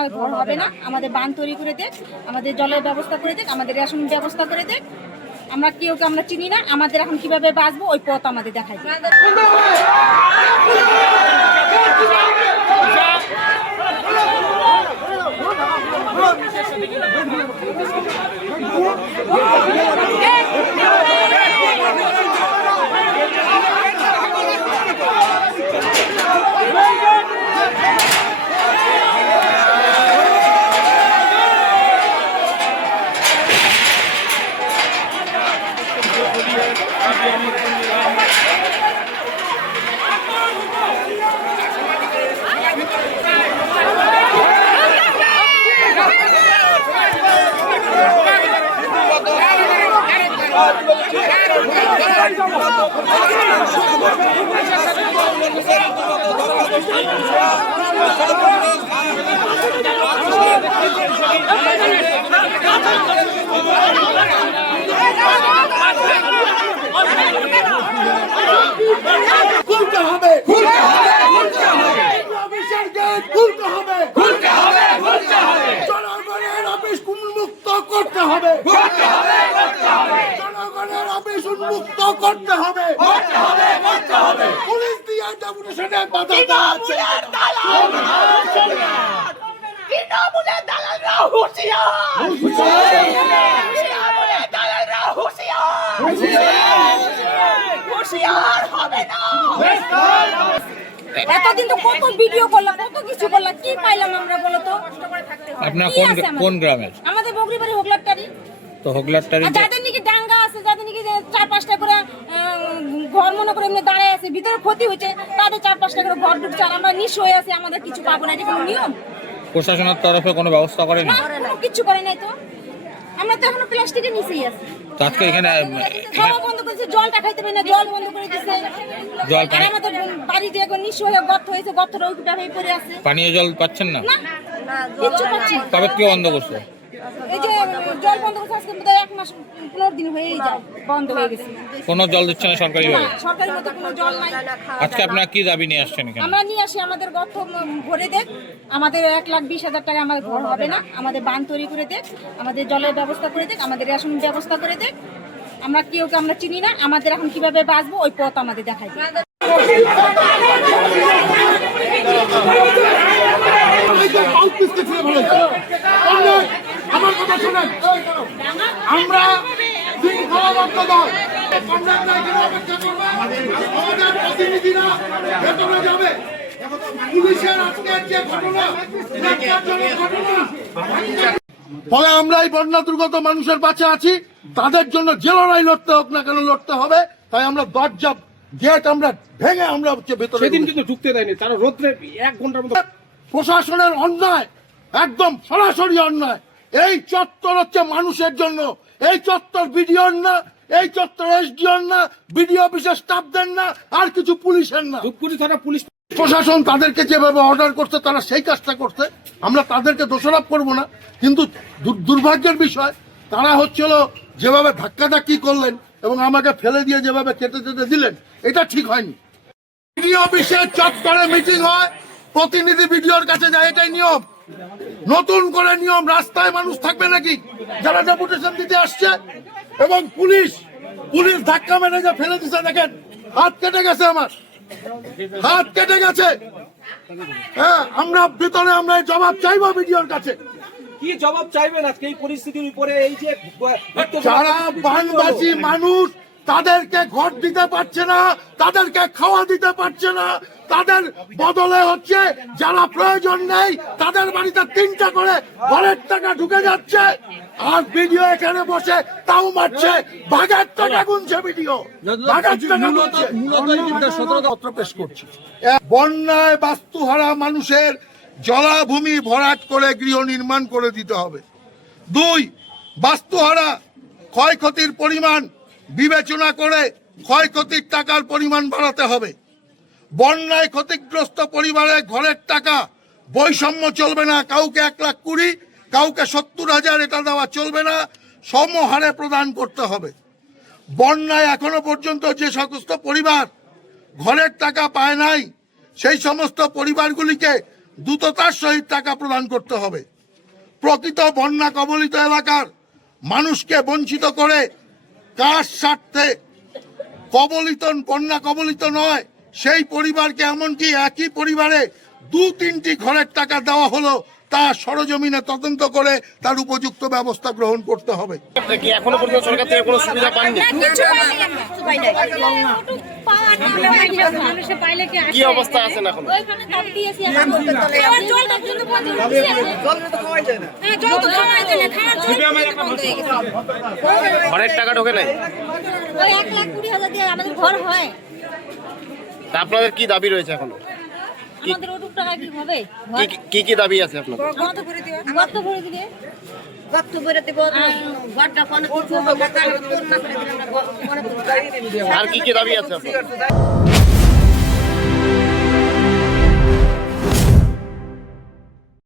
আমাদের ঘর হবে না, আমাদের বাঁধ তৈরি করে দেখ, আমাদের জলের ব্যবস্থা করে দেখ, আমাদের রেশন ব্যবস্থা করে দেখ। আমরা কেউ আমরা চিনি না, আমাদের এখন কিভাবে বাঁচবো ওই পথ আমাদের দেখাই। জনগণের অফিস উন্মুক্ত করতে হবে, জনগণের অফিস উন্মুক্ত করতে হবে, পুলিশ দিয়ে ডেপুটেশনে বাধা দেওয়া আছে। তৃণমূলের দালালরা হুঁশিয়ার, তৃণমূলের দালালরা হুঁশিয়ার হবে না। এতদিন তো কত ভিডিও করলাম, কত কিছু করলাম, কি পাইলাম আমরা বলো তো? আপনার কোন গ্রামের? আমাদের বগরিবাড়ি হোগলারটারি। তো হোগলারটারি যাদের নাকি ডাঙ্গা আছে, যাদের নাকি 4-5টা করে ঘর মনে করে এমনি দাঁড়ায় আছে, ভিতরে ক্ষতি হয়েছে, তাদের 4-5টা করে ঘর ঢুকছে, আর আমরা নিঃস্ব হয়ে আছি, আমাদের কিছু পাবো না। এটা কোনো নিয়ম? প্রশাসনের তরফে কোনো ব্যবস্থা করেনি? কোনো কিছু করে নাই তো। আমরা তো এখনো প্লাস্টিকের নিচেই আছি। তো আজকে এখানে খাওয়া বন্ধ করেছে, জলটা খাইতে পারি না, জল বন্ধ করে দিচ্ছে। জল আর আমাদের বাড়ি যে এখন নিঃস্ব হয়ে গর্ত হয়েছে, গর্তটা ওইভাবে পড়ে আছে। পানীয় জল পাচ্ছেন না? না, কিচ্ছু পাচ্ছি না। কবে কে বন্ধ করছে? এই যে জল বন্ধ করছে আজকে বোধহয় 1 মাস 15 দিন হয়েই যায়, বন্ধ হয়ে গেছে। কোনো জল দিচ্ছে না সরকারি না, ভাবে? সরকারি মতো কোনো জল নাই। আজকে আপনারা কি দাবি নিয়ে আসছেন এখানে? আমরা নিয়ে আসি আমাদের গর্ত ভরে দেখ, আমাদের 1,20,000 টাকা আমাদের ঘর হবে না, আমাদের বাঁধ তৈরি করে দেখ, আমাদের জলের ব্যবস্থা করে দেখ, আমাদের রেশন ব্যবস্থা করে দেখ। আমরা কেউ আমরা চিনি না, আমাদের এখন কিভাবে বাঁচবো ওই পথ আমাদের দেখাই। আমার কথা শুনেন, আমরা শৃঙ্খলাবদ্ধ দল, আমাদের প্রতিনিধিরা ভেতরে যাবে। পুলিশের আজকের যে ঘটনা, ফলে আমরা এই বন্যা দুর্গত মানুষের পাশে আছি। তাদের জন্য যে লড়াই লড়তে হোক না কেন লড়তে হবে। তাই আমরা দরজা গেট আমরা ভেঙে আমরা হচ্ছে ভেতরে। সেদিন কিন্তু ঢুকতে দেয়নি, তারা রোদ্রে 1 ঘন্টার মতো। প্রশাসনের অন্যায়, একদম সরাসরি অন্যায়। এই চত্বর হচ্ছে মানুষের জন্য, এই চত্বর বিডিওর না, এই চত্বর এসডিওর না, বিডিও অফিসের স্টাফদের না, আর কিছু পুলিশের না। ধূপগুড়ি থানা পুলিশ প্রশাসন তাদেরকে যেভাবে অর্ডার করছে তারা সেই কাজটা করছে, আমরা তাদেরকে দোষারোপ করব না। কিন্তু দুর্ভাগ্যের বিষয়, তারা হচ্ছিল যেভাবে ধাক্কাধাক্কি করলেন এবং আমাকে ফেলে দিয়ে যেভাবে কেটে কেটে দিলেন, এটা ঠিক হয়নি। বিডিও অফিসের চত্বরে মিটিং হয়, প্রতিনিধি বিডিওর কাছে যায়, এটাই নিয়ম। নতুন করে নিয়ম, রাস্তায় মানুষ থাকবে নাকি যারা ডেপুটেশন দিতে আসছে? এবং পুলিশ ধাক্কা মেরে যে ফেলে দিচ্ছে, দেখেন হাত কেটে গেছে, আমার হাত কেটে গেছে। হ্যাঁ, আমরা ভিতরে আমরা জবাব চাইবো বিডিওর কাছে। কি জবাব চাইবেন আজকে এই পরিস্থিতির উপরে? এই যে যারা বানবাসী মানুষ, তাদেরকে ঘর দিতে পারছে না, তাদেরকে খাওয়া দিতে পারছে না, তাদের বদলে হচ্ছে যারা প্রয়োজন নেই তাদের বাড়িতে 3টা করে ঘরের টাকা ঢুকে যাচ্ছে। আর ভিডিও এখানে বসে তাও মারছে, ভাগের টাকা গুনছে ভিডিও, ভাগের টাকা গুনছে। পত্র পেশ করছি, বন্যায় বাস্তুহারা মানুষের জলাভূমি ভরাট করে গৃহ নির্মাণ করে দিতে হবে। 2, বাস্তুহারা ক্ষয়ক্ষতির পরিমাণ বিবেচনা করে ক্ষয়ক্ষতির টাকার পরিমাণ বাড়াতে হবে। বন্যায় ক্ষতিগ্রস্ত পরিবারে ঘরের টাকা বৈষম্য চলবে না, কাউকে 1,20,000, কাউকে 70,000 এটা দেওয়া চলবে না, সমহারে প্রদান করতে হবে। বন্যায় এখনো পর্যন্ত যে সমস্ত পরিবার ঘরের টাকা পায় নাই, সেই সমস্ত পরিবারগুলিকে দ্রুততার সহিত টাকা প্রদান করতে হবে। প্রকৃত বন্যা কবলিত এলাকার মানুষকে বঞ্চিত করে কার স্বার্থে বন্যা কবলিত নয় সেই পরিবারকে, এমনকি একই পরিবারে 2-3টি ঘরের টাকা দেওয়া হলো, তা সরজমিনে তদন্ত করে তার উপযুক্ত ব্যবস্থা গ্রহণ করতে হবে। কি এখনো পর্যন্ত সরকার থেকে কোনো সুবিধা পাননি? কি অবস্থা আছেন এখন? ঘরের টাকা ঢোকে নাই? ওই 1,20,000 দিয়ে আমাদের ঘর হয়। তা আপনাদের কি দাবি রয়েছে এখনো? আমাদের ওটুক টাকা কি হবে? কি দাবি আছে আপনাদের? গর্ত ভরে দিবে। গর্ত ভরে দিবে। গর্ত ভরে দিব। ঘরটা কোন করব? আর কি দাবি আছে আপনাদের?